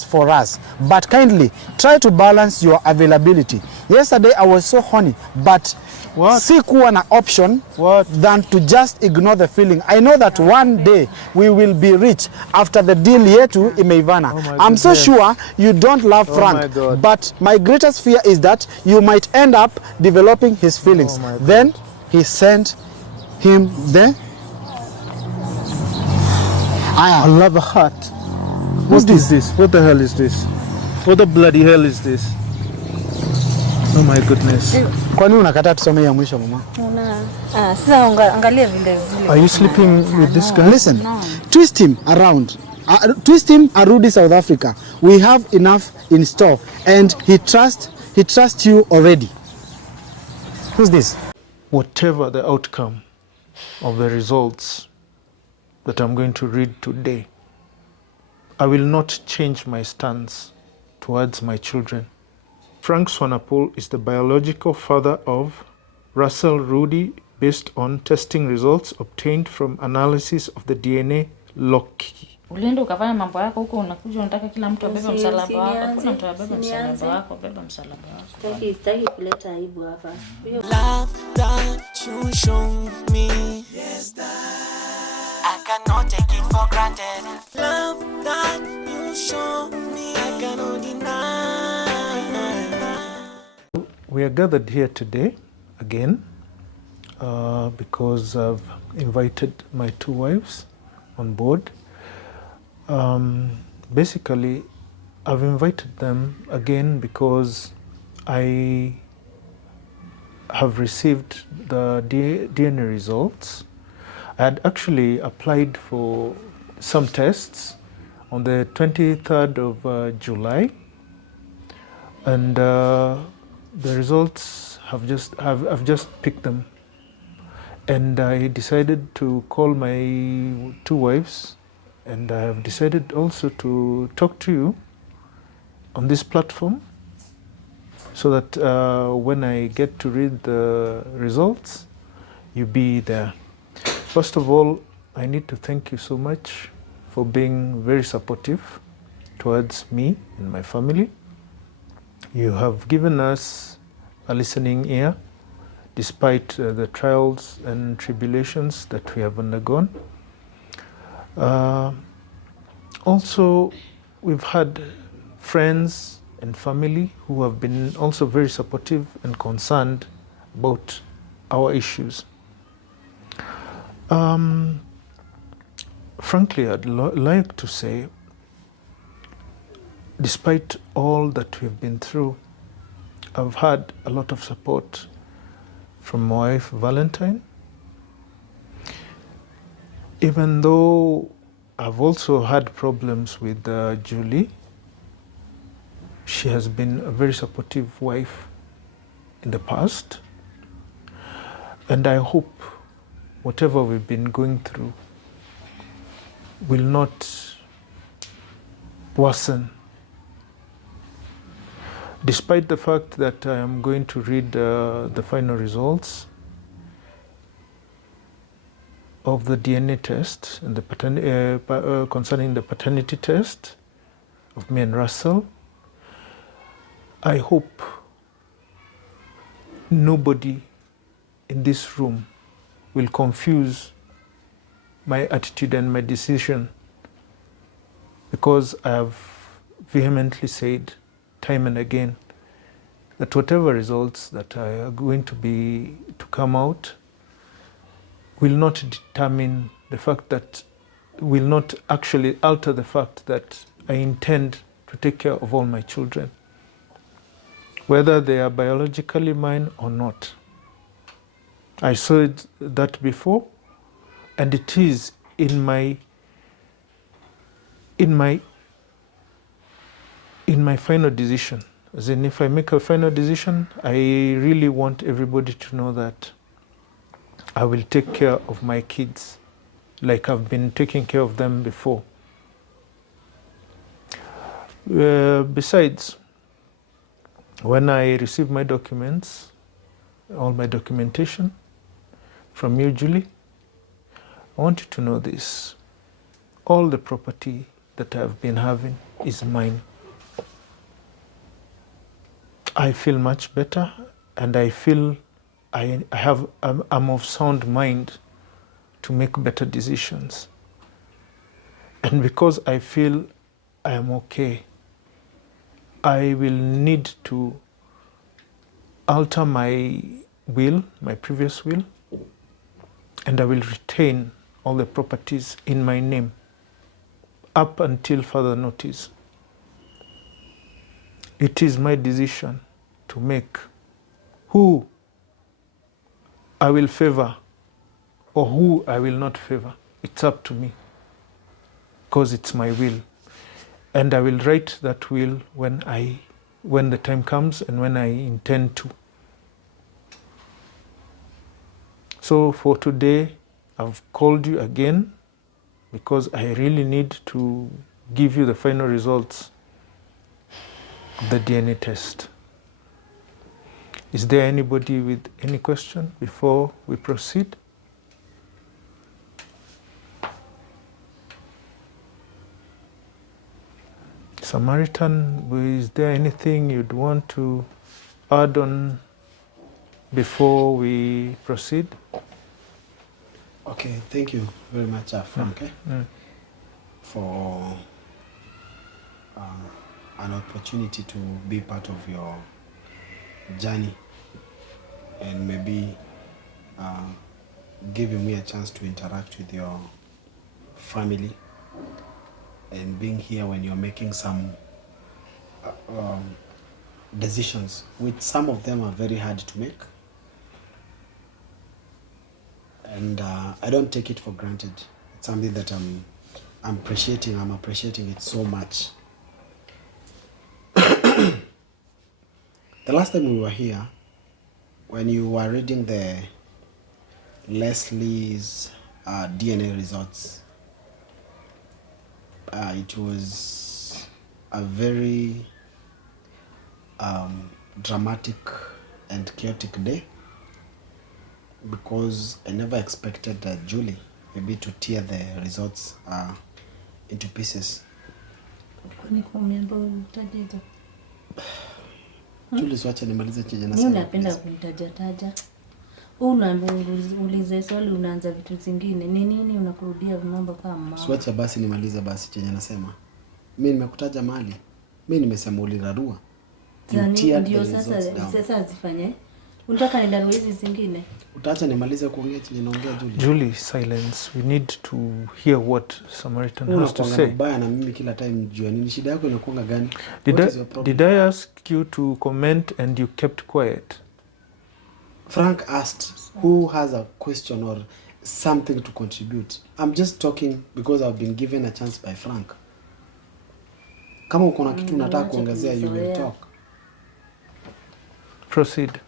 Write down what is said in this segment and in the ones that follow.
for us, but kindly try to balance your availability. Yesterday I was so horny, but sikuwa na option than to just ignore the feeling. I know that one day we will be rich after the deal yetu imeivana. I'm so sure you don't love Frank, but my greatest fear is that you might end up developing his feelings. Then he sent him there. I love a heart. What is this? What the hell is this? What the bloody hell is this? Oh my goodness. Kwani unakataa tusome ya mwisho mama? Sasa angalia vile vile. Are you sleeping with this guy? Listen, twist him around. Twist him Arudi, South Africa. We have enough in store and he trusts you already. Who's this? Whatever the outcome of the results that I'm going to read today, I will not change my stance towards my children. Frank Swanepoel is the biological father of Russell Rudy based on testing results obtained from analysis of the DNA Loki. Ulienda ukafanya mambo yako huko, unakuja unataka kila mtu abebe msalaba wako. Kuna mtu abebe msalaba wako, beba msalaba wako. Sitaki kuleta aibu hapa. Love that you show me. Yes, that I cannot take it for granted. Love that you show me, I cannot deny. We are gathered here today again because I've invited my two wives on board. Basically, I've invited them again because I have received the DNA results. I had actually applied for some tests on the 23rd of July, and the results I've just picked them, and I decided to call my two wives, and I have decided also to talk to you on this platform so that when I get to read the results, you be there. First of all, I need to thank you so much for being very supportive towards me and my family. You have given us a listening ear despite the trials and tribulations that we have undergone. Also, we've had friends and family who have been also very supportive and concerned about our issues. Frankly, I'd like to say, despite all that we've been through, I've had a lot of support from my wife, Valentine. Even though I've also had problems with Julie, she has been a very supportive wife in the past. And I hope whatever we've been going through will not worsen. Despite the fact that I am going to read the final results of the DNA test and the concerning the paternity test of me and Russell, I hope nobody in this room will confuse my attitude and my decision, because I have vehemently said time and again that whatever results that are going to come out will not determine the fact that, will not actually alter the fact that I intend to take care of all my children, whether they are biologically mine or not. I said that before, and it is in my final decision. As in, if I make a final decision, I really want everybody to know that I will take care of my kids like I've been taking care of them before. Besides, when I receive my documents, all my documentation from you, Julie, I want you to know this. All the property that I've been having is mine. I feel much better, and I feel I'm of sound mind to make better decisions. And because I feel I am okay, I will need to alter my will, my previous will, and I will retain all the properties in my name up until further notice. It is my decision to make who I will favor or who I will not favor. It's up to me, because it's my will. And I will write that will when the time comes and when I intend to. So for today, I've called you again because I really need to give you the final results of the DNA test. Is there anybody with any question before we proceed? Samaritan, is there anything you'd want to add on before we proceed? Okay, thank you very much, Frank, for an opportunity to be part of your journey and maybe giving me a chance to interact with your family and being here when you're making some decisions, which some of them are very hard to make. And I don't take it for granted. It's something that I'm appreciating. I'm appreciating it so much. The last time we were here, when you were reading the Leslie's DNA results, it was a very dramatic and chaotic day, because I never expected Julie maybe to tear the results into pieces. Julie, swacha nimalize chenye nasema. Mimi napenda kunitaja taja. Unaulize swali unaanza vitu zingine. Ni nini unakurudia mambo kama mama? Swacha basi nimalize basi chenye nasema. Mimi nimekutaja mahali. Mimi nimesema ulirarua. Ndio sasa azifanye. Unataka nidarue hizi zingine? Utaacha nimalize kuongea chenye naongea Julie. Julie, silence. We need to hear what Samaritan has to say. Mbaya na mimi kila time jua nini shida yako inakuanga gani? Did I ask you to comment and you kept quiet? Frank asked who has a question or something to contribute. I'm just talking because I've been given a chance by Frank. Kama uko na kitu unataka kuongezea, you will talk. Proceed.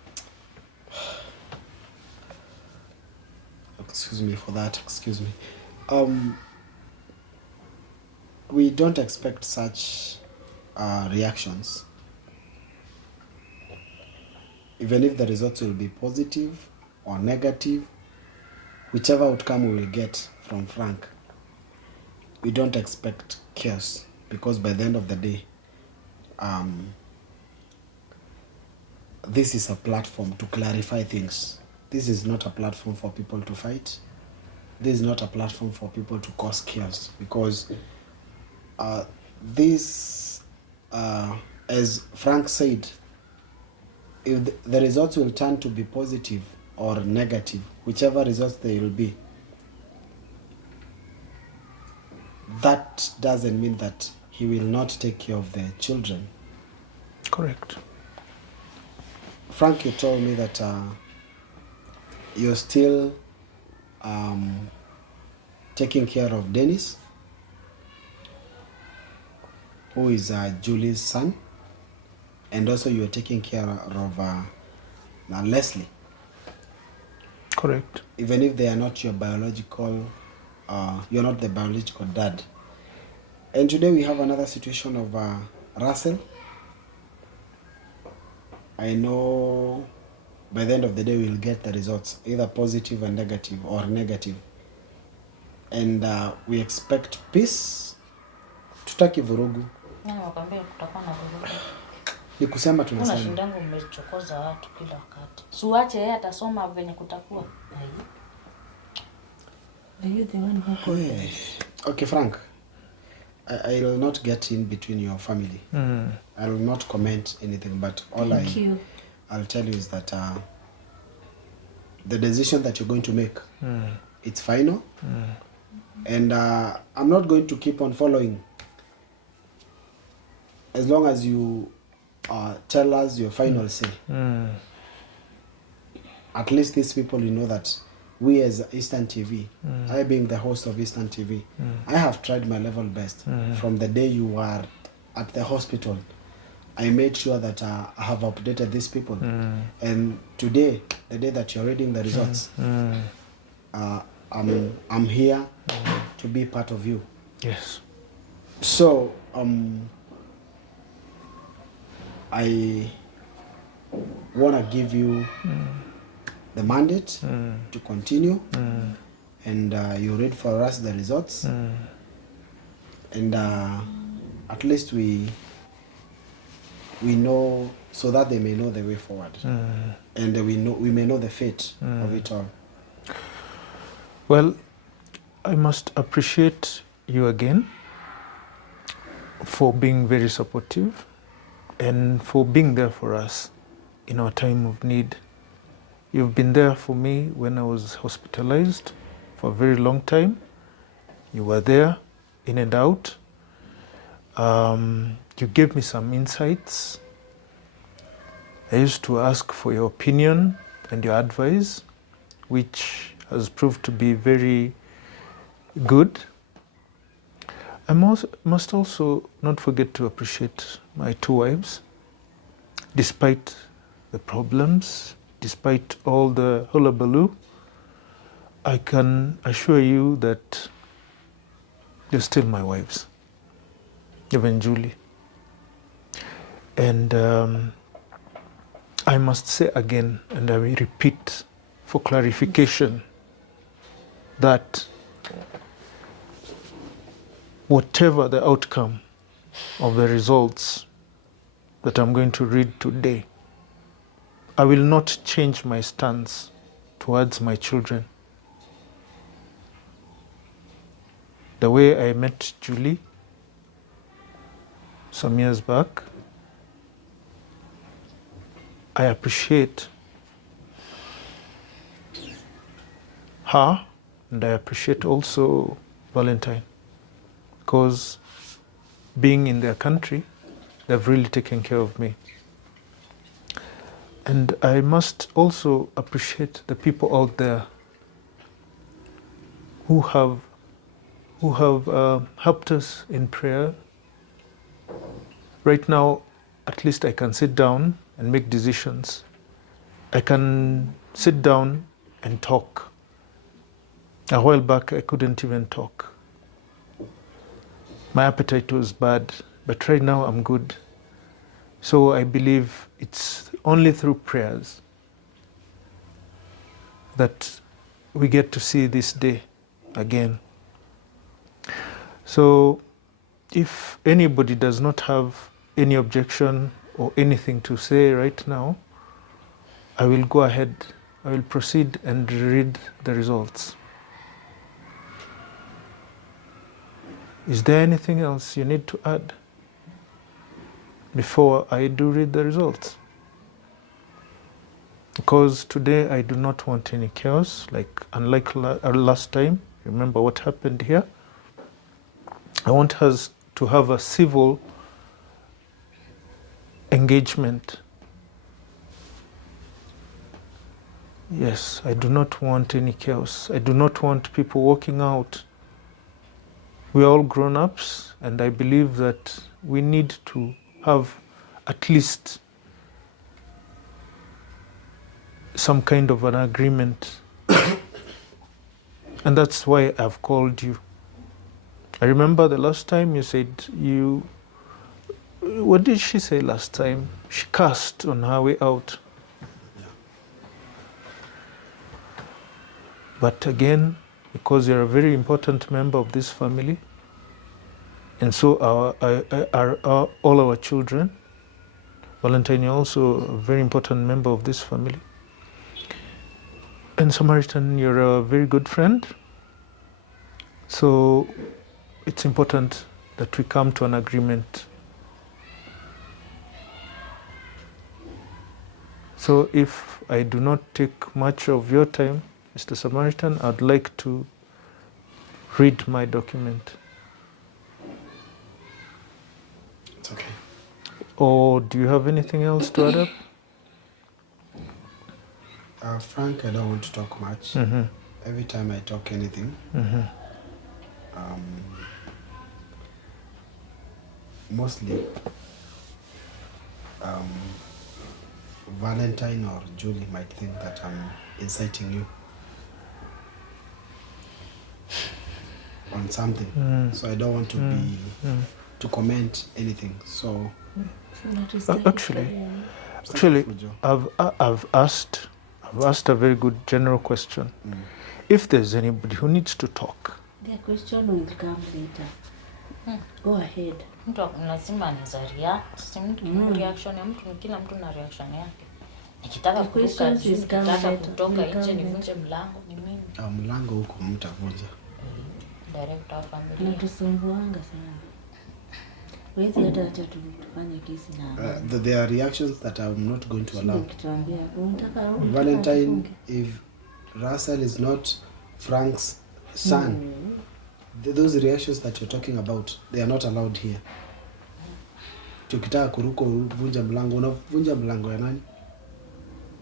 Excuse me for that, excuse me. We don't expect such reactions. Even if the results will be positive or negative, whichever outcome we will get from Frank, we don't expect chaos, because by the end of the day, this is a platform to clarify things. This is not a platform for people to fight. This is not a platform for people to cause chaos, because this, as Frank said, if the results will turn to be positive or negative, whichever results they will be, that doesn't mean that he will not take care of the children. Correct. Frank, you told me that you're still taking care of Dennis, who is Julie's son, and also you're taking care of Leslie. Correct. Even if they are not your biological, you're not the biological dad. And today we have another situation of Russell. I know by the end of the day we'll get the results, either positive and negative, or negative. And we expect peace Tutaki vurugu. Na wakwambia kutakuwa na vurugu. Ni kusema tunasema. Kuna shindangu mmechokoza watu kila wakati. Suache yeye atasoma venye kutakuwa. Are you the one who Okay, Frank. I will not get in between your family. I will not comment anything, but all I'll tell you is that the decision that you're going to make, it's final. And I'm not going to keep on following as long as you tell us your final say. At least these people, you know that we as Eastern TV, I being the host of Eastern TV, I have tried my level best. From the day you were at the hospital, I made sure that I have updated these people. And today, the day that you're reading the results, I'm here to be part of you. Yes. So, I want to give you the mandate to continue, and you read for us the results, and at least we know, so that they may know the way forward, and we may know the fate of it all. Well, I must appreciate you again for being very supportive and for being there for us in our time of need. You've been there for me when I was hospitalized for a very long time. You were there in and out. You gave me some insights. I used to ask for your opinion and your advice, which has proved to be very good. I must also not forget to appreciate my 2 wives. Despite the problems, despite all the hullabaloo, I can assure you that they're still my wives, even Julie. And I must say again, and I will repeat for clarification, that whatever the outcome of the results that I'm going to read today, I will not change my stance towards my children. The way I met Julie some years back, I appreciate her, and I appreciate also Valentine, because being in their country, they've really taken care of me. And I must also appreciate the people out there who have helped us in prayer. Right now, at least I can sit down and make decisions. I can sit down and talk. A while back, I couldn't even talk. My appetite was bad, but right now I'm good. So I believe it's only through prayers that we get to see this day again. So if anybody does not have any objection or anything to say right now, I will go ahead. I will proceed and read the results. Is there anything else you need to add before I do read the results? Because today I do not want any chaos, unlike last time. Remember what happened here? I want us to have a civil engagement. Yes, I do not want any chaos. I do not want people walking out. We are all grown-ups, and I believe that we need to have at least some kind of an agreement. And that's why I've called you. I remember the last time you said what did she say last time? She cursed on her way out. Yeah. But again, because you're a very important member of this family, And so all our children. Valentine, you're also a very important member of this family. And Samaritan, you're a very good friend. So it's important that we come to an agreement. So if I do not take much of your time, Mr. Samaritan, I'd like to read my document. It's okay. Or do you have anything else to add up? Frank, I don't want to talk much. Every time I talk anything, mostly Valentine or Julie might think that I'm inciting you on something. So I don't want to be to comment anything. So Actually, I've asked a very good general question. If there's anybody who needs to talk, the question will come later. Go ahead. Mtu lazima anaweza react. Si mtu reaction ya mtu, kila mtu na reaction yake. Nikitaka kuruka, nikitaka kutoka nje nivunje mlango ni mimi. Mlango huko mtavunja. Director wa familia. Natusumbuanga sana. Wezi hata acha tufanye kesi na. There are reactions that I'm not going to allow. Valentine, if Russell is not Frank's son, those reactions that you're talking about, they are not allowed here. Tukitaka kuruko vunja mlango, unavunja mlango ya nani?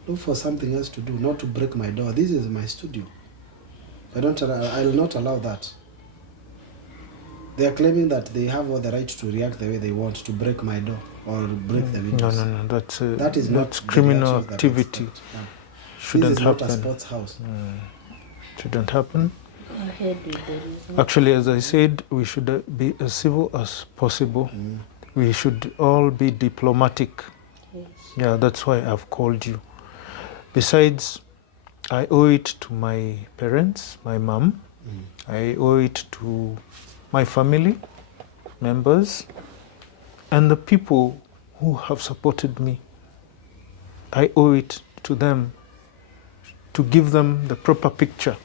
Look for something else to do, not to break my door. This is my studio. I'll not allow that. They are claiming that they have all the right to react the way they want, to break my door or break the windows. No. That is not criminal activity. Shouldn't this is happen. Not a sports house. Shouldn't happen. Actually, as I said, we should be as civil as possible. We should all be diplomatic. Yes. Yeah, that's why I've called you. Besides, I owe it to my parents, my mom. I owe it to my family members and the people who have supported me. I owe it to them to give them the proper picture,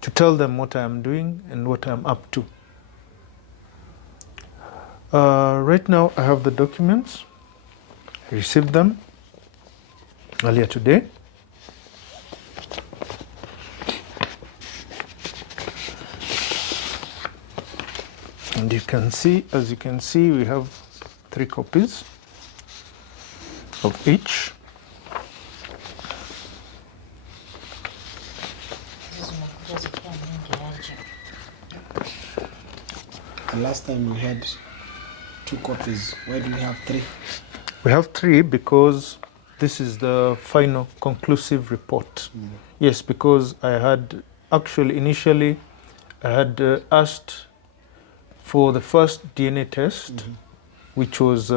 to tell them what I am doing and what I am up to. Right now, I have the documents. I received them earlier today. And you can see, as you can see, we have 3 copies of each. The last time we had 2 copies. Why do we have 3? We have 3 because this is the final conclusive report. Yes, because I had actually initially I had asked for the first DNA test, which was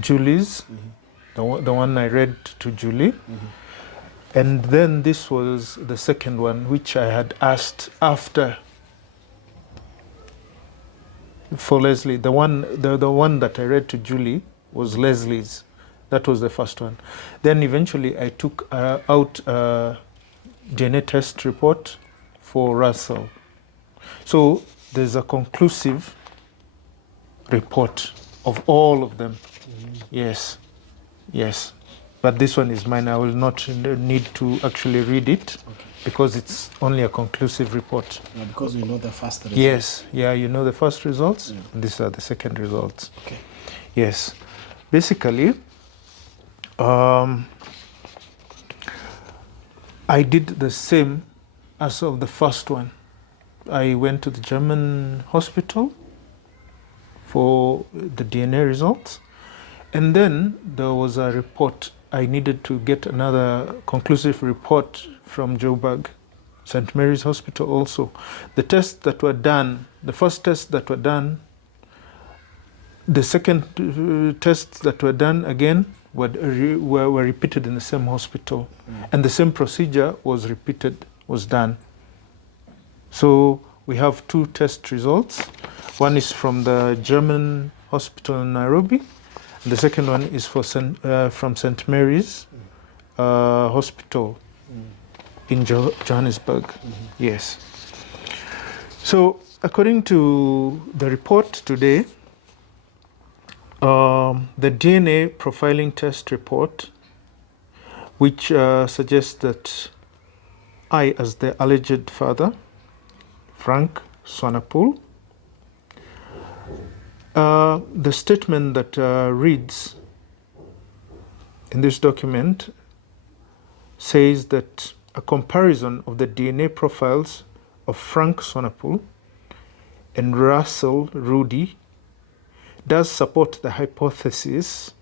Julie's, the one I read to Julie. And then this was the second one, which I had asked after for Leslie. The one that I read to Julie was Leslie's. That was the first one. Then eventually I took out a DNA test report for Russell. So there's a conclusive report of all of them. Yes. But this one is mine. I will not need to actually read it because it's only a conclusive report. Yeah, because we know the first results. Yes, you know the first results. And these are the second results. Okay. Yes. Basically, I did the same as of the first one. I went to the German hospital for the DNA results. And then there was a report. I needed to get another conclusive report from Joburg, St. Mary's Hospital also. The tests that were done, the first tests that were done, the second tests that were done again were repeated in the same hospital. And the same procedure was done. So we have 2 test results. One is from the German hospital in Nairobi, and the second one is from St. Mary's Hospital in Johannesburg. Yes. So, according to the report today, the DNA profiling test report, which suggests that I, as the alleged father, Frank Swanepoel, the statement that reads in this document says that a comparison of the DNA profiles of Frank Swanepoel and Russell Rudy does support the hypothesis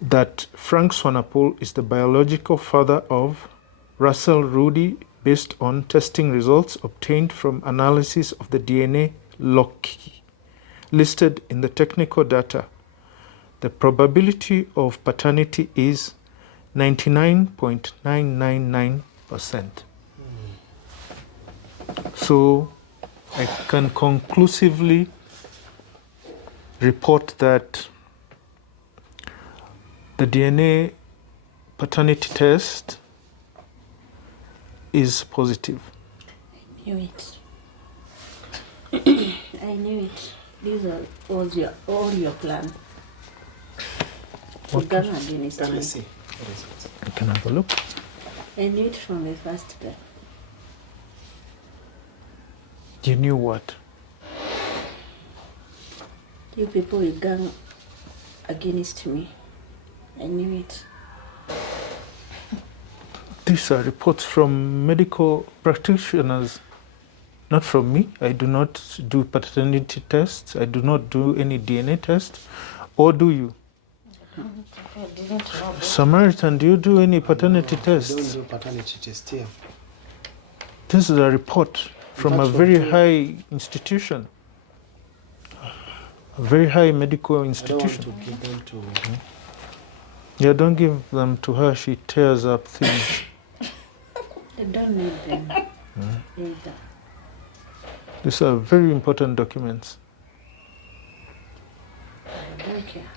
that Frank Swanepoel is the biological father of Russell Rudy based on testing results obtained from analysis of the DNA loci listed in the technical data. The probability of paternity is 99.999%. So I can conclusively report that the DNA paternity test is positive. I knew it. I knew it. These are all your plan. What Gun against Let me me. see. What is it? I can have a look. I knew it from the first day. You knew what? You people will gun against me. I knew it. These are reports from medical practitioners, not from me. I do not do paternity tests. I do not do any DNA tests. Or do you? Samaritan, do you do any paternity tests? Don't do paternity test here. This is a report from a very high institution. A very high medical institution. I don't want to give them to... Yeah, don't give them to her. She tears up things. I don't need them either. These are very important documents. I don't care.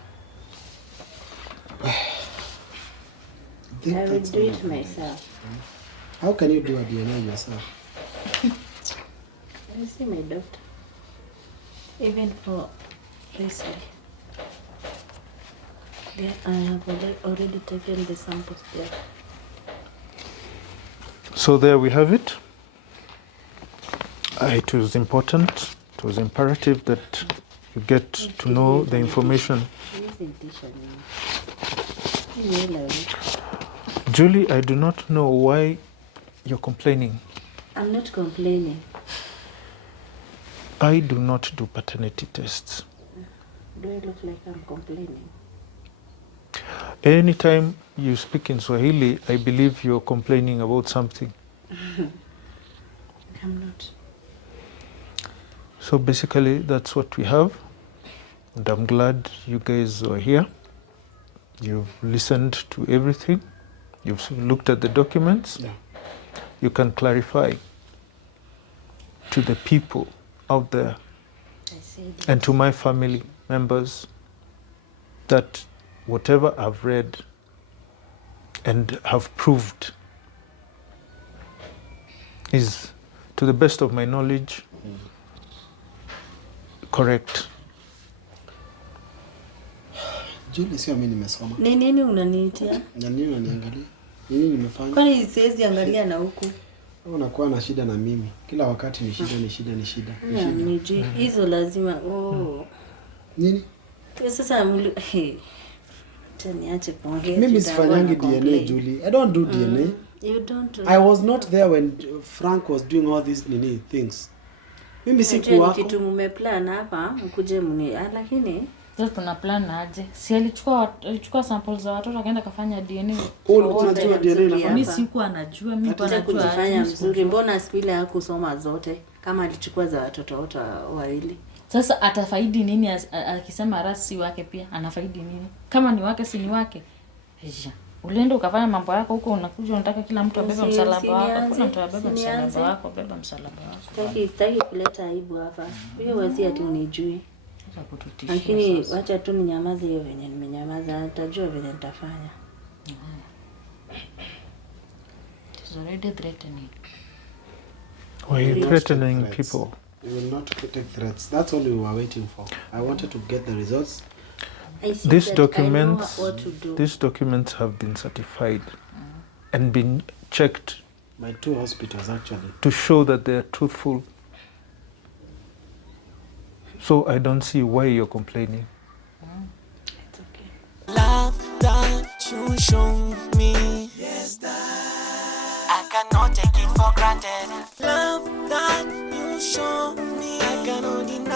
think I will that's do all it of it. myself. How can you do a DNA yourself? I see my doctor. Even for this way. Yeah, I have already taken the samples there. So there we have it. It was important, it was imperative that you get to know the information. Julie, I do not know why you're complaining. I'm not complaining. I do not do paternity tests. Do I look like I'm complaining? Anytime you speak in Swahili, I believe you're complaining about something. I'm not. So basically, that's what we have. And I'm glad you guys are here. You've listened to everything. You've looked at the documents. Yeah. You can clarify to the people out there I see. and to my family members that whatever I've read and have proved is, to the best of my knowledge, correct. Julie, sio mimi nimesoma. Ni nini unaniitia? Na nini unaniangalia? Nini nimefanya? Kwani siwezi angalia na huku? Unakuwa na shida na mimi. Kila wakati ni shida, ni shida, ni shida. Ni shida. Nijui hizo lazima. Nini? Sasa taniache kuongea. Mimi sifanyangi DNA, Julie. I don't do DNA. You don't. I was not there when Frank was doing all these things. Mimi sikuwa kitu mmeplan hapa mkuje lakini sasa tuna plan aje? Si alichukua samples za watoto akaenda kafanya DNA. unajua DNA na Mimi sikuwa najua, mimi kwa najua kujifanya mzuri. Mbona Spile hakusoma zote kama alichukua za watoto wote wawili? Sasa atafaidi nini akisema rasi wake pia anafaidi nini? Kama ni wake si ni wake. Ulienda ukafanya mambo yako huko, unakuja unataka kila mtu abebe msalaba wako. Hakuna mtu abebe msalaba wako, beba msalaba wako. Sitaki kuleta aibu hapa. Hiyo wazi ati unijui. Lakini wacha tu ninyamaze hiyo venye nimenyamaza, nitajua venye nitafanya. It is already threatening. Why are you threatening people? We will not take threats. That's all we were waiting for. I wanted to get the results. These documents have been certified and been checked by 2 hospitals actually to show that they are truthful. So I don't see why you're complaining. It's okay. Love that you show me, yes, that I cannot take it for granted. Love that you show me, I cannot deny.